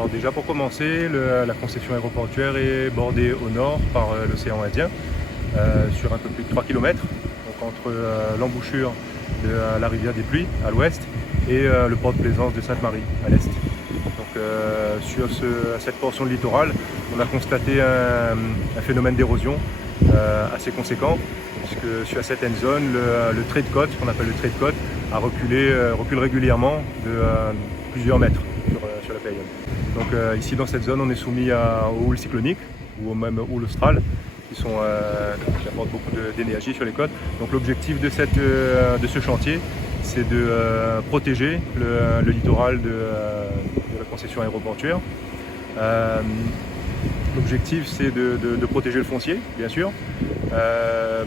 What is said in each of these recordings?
Alors déjà pour commencer, la concession aéroportuaire est bordée au nord par l'océan Indien, sur un peu plus de 3 km, donc entre l'embouchure de la rivière des Pluies à l'ouest et le port de plaisance de Sainte-Marie à l'est. Donc sur cette portion de littoral, on a constaté un phénomène d'érosion assez conséquent, puisque sur cette zone, le trait de côte, ce qu'on appelle le trait de côte, recule régulièrement de plusieurs mètres sur la période. Donc ici dans cette zone, on est soumis aux houles cycloniques ou même aux houles australes qui apportent beaucoup d'énergie sur les côtes. Donc l'objectif de ce chantier, c'est de protéger le littoral de la concession aéroportuaire. L'objectif, c'est de protéger le foncier, bien sûr,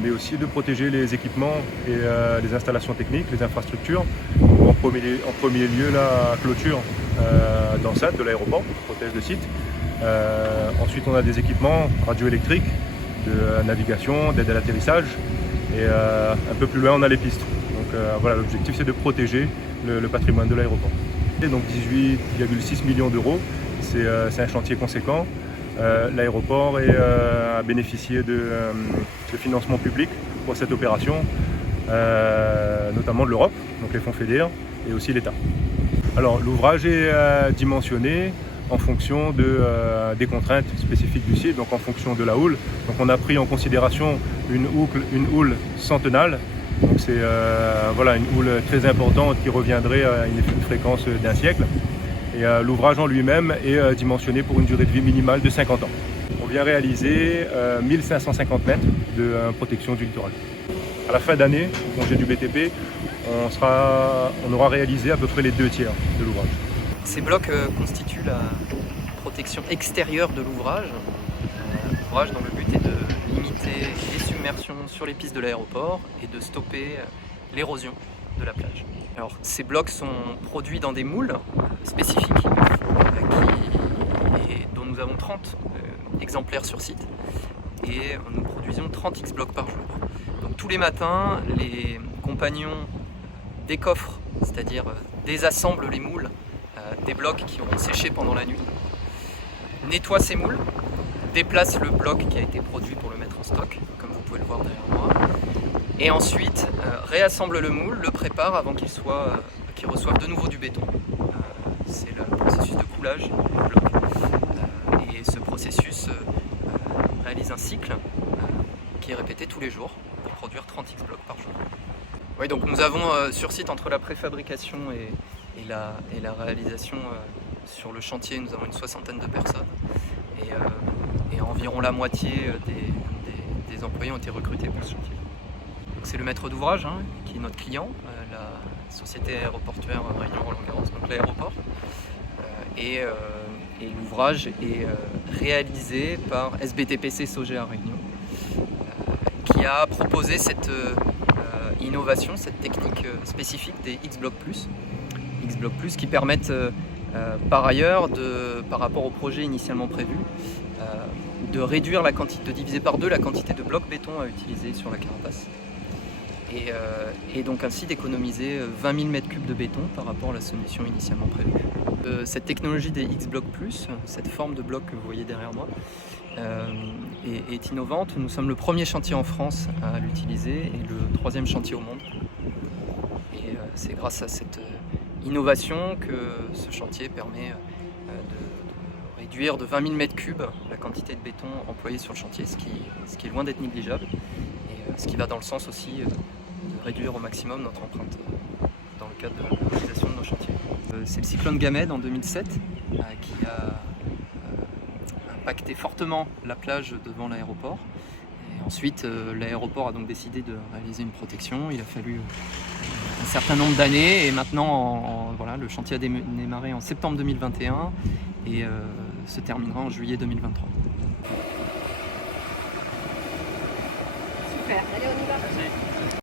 mais aussi de protéger les équipements et les installations techniques, les infrastructures. En premier lieu, la clôture d'enceinte de l'aéroport qui protège le site. Ensuite, on a des équipements radioélectriques, de navigation, d'aide à l'atterrissage. Et un peu plus loin, on a les pistes. Donc voilà, l'objectif, c'est de protéger le patrimoine de l'aéroport. Donc 18,6 millions d'euros, c'est un chantier conséquent. L'aéroport a bénéficié de financement public pour cette opération, notamment de l'Europe, donc les fonds FEDER et aussi l'État. Alors l'ouvrage est dimensionné en fonction des contraintes spécifiques du site, donc en fonction de la houle. Donc on a pris en considération une houle centenale, donc c'est voilà, une houle très importante qui reviendrait à une fréquence d'1 siècle. Et l'ouvrage en lui-même est dimensionné pour une durée de vie minimale de 50 ans. On vient réaliser 1550 mètres de protection du littoral. À la fin d'année, au congé du BTP, on aura réalisé à peu près les 2/3 de l'ouvrage. Ces blocs constituent la protection extérieure de l'ouvrage. L'ouvrage dont le but est de limiter les submersions sur les pistes de l'aéroport et de stopper l'érosion de la plage. Alors, ces blocs sont produits dans des moules spécifiques dont nous avons 30 exemplaires sur site et nous produisons 30 X blocs par jour. Donc tous les matins, les compagnons décoffrent, c'est-à-dire désassemblent les moules des blocs qui auront séché pendant la nuit, nettoient ces moules, déplacent le bloc qui a été produit pour le mettre en stock, comme vous pouvez le voir derrière moi, et ensuite réassemble le moule, le prépare avant qu'il reçoive de nouveau du béton. C'est le processus de coulage du bloc. Et ce processus réalise un cycle qui est répété tous les jours pour produire 30 X blocs par jour. Oui, donc nous avons sur site, entre la préfabrication et la réalisation sur le chantier, nous avons une 60aine de personnes et environ la moitié des employés ont été recrutés pour ce chantier. C'est le maître d'ouvrage qui est notre client, la société aéroportuaire Réunion Roland-Garros, donc l'aéroport. Et l'ouvrage est réalisé par SBTPC Sogea Réunion, qui a proposé cette innovation, cette technique spécifique des X-Block Plus. X-Block Plus qui permettent par ailleurs, par rapport au projet initialement prévu, de réduire de diviser par 2 la quantité de blocs béton à utiliser sur la carapace. Et donc ainsi d'économiser 20 000 m3 de béton par rapport à la solution initialement prévue. Cette technologie des X-Block Plus, cette forme de bloc que vous voyez derrière moi, est innovante. Nous sommes le premier chantier en France à l'utiliser et le 3e chantier au monde. Et c'est grâce à cette innovation que ce chantier permet de réduire de 20 000 m3 la quantité de béton employée sur le chantier, ce qui est loin d'être négligeable. Et ce qui va dans le sens aussi de réduire au maximum notre empreinte dans le cadre de la réalisation de nos chantiers. C'est le cyclone Gamed en 2007 qui a impacté fortement la plage devant l'aéroport. Et ensuite, l'aéroport a donc décidé de réaliser une protection. Il a fallu un certain nombre d'années et maintenant, voilà, le chantier a démarré en septembre 2021 et se terminera en juillet 2023. Super, allez on y va. Merci.